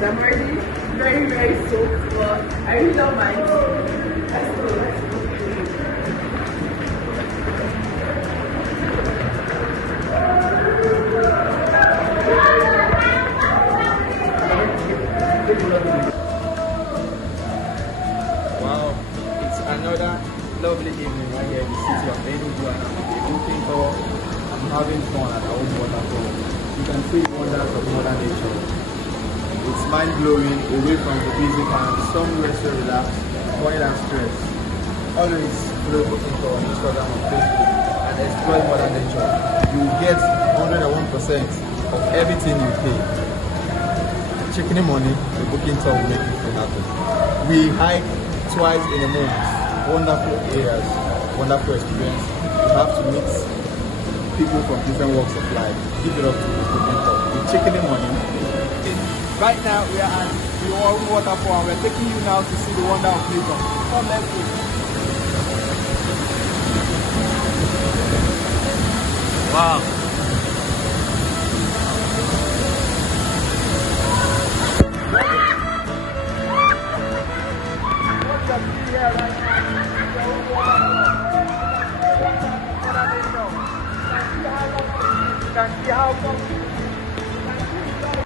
because I'm already very, very soaked, but I really don't mind. Let's go, let's go. Wow, it's another lovely evening right here in the city of Enugu, and I'm looking for, I'm having fun at Awhum waterfall. You can see the wonders of modern nature. It's mind-blowing, away from the busy town, somewhere so relaxed, quiet and stress. Always follow Booking on Instagram and Facebook and explore modern nature. You will get 101% of everything you pay. Checking money, the booking tour will make it happen. We hike twice in a month. Wonderful areas, wonderful experience. You have to meet people from different walks of life. Give it up to this booking tour. We're checking money. Right now we are at the Awhum waterfall, and we're taking you now to see the wonder of nature. Come, let's go. Wow. You can see how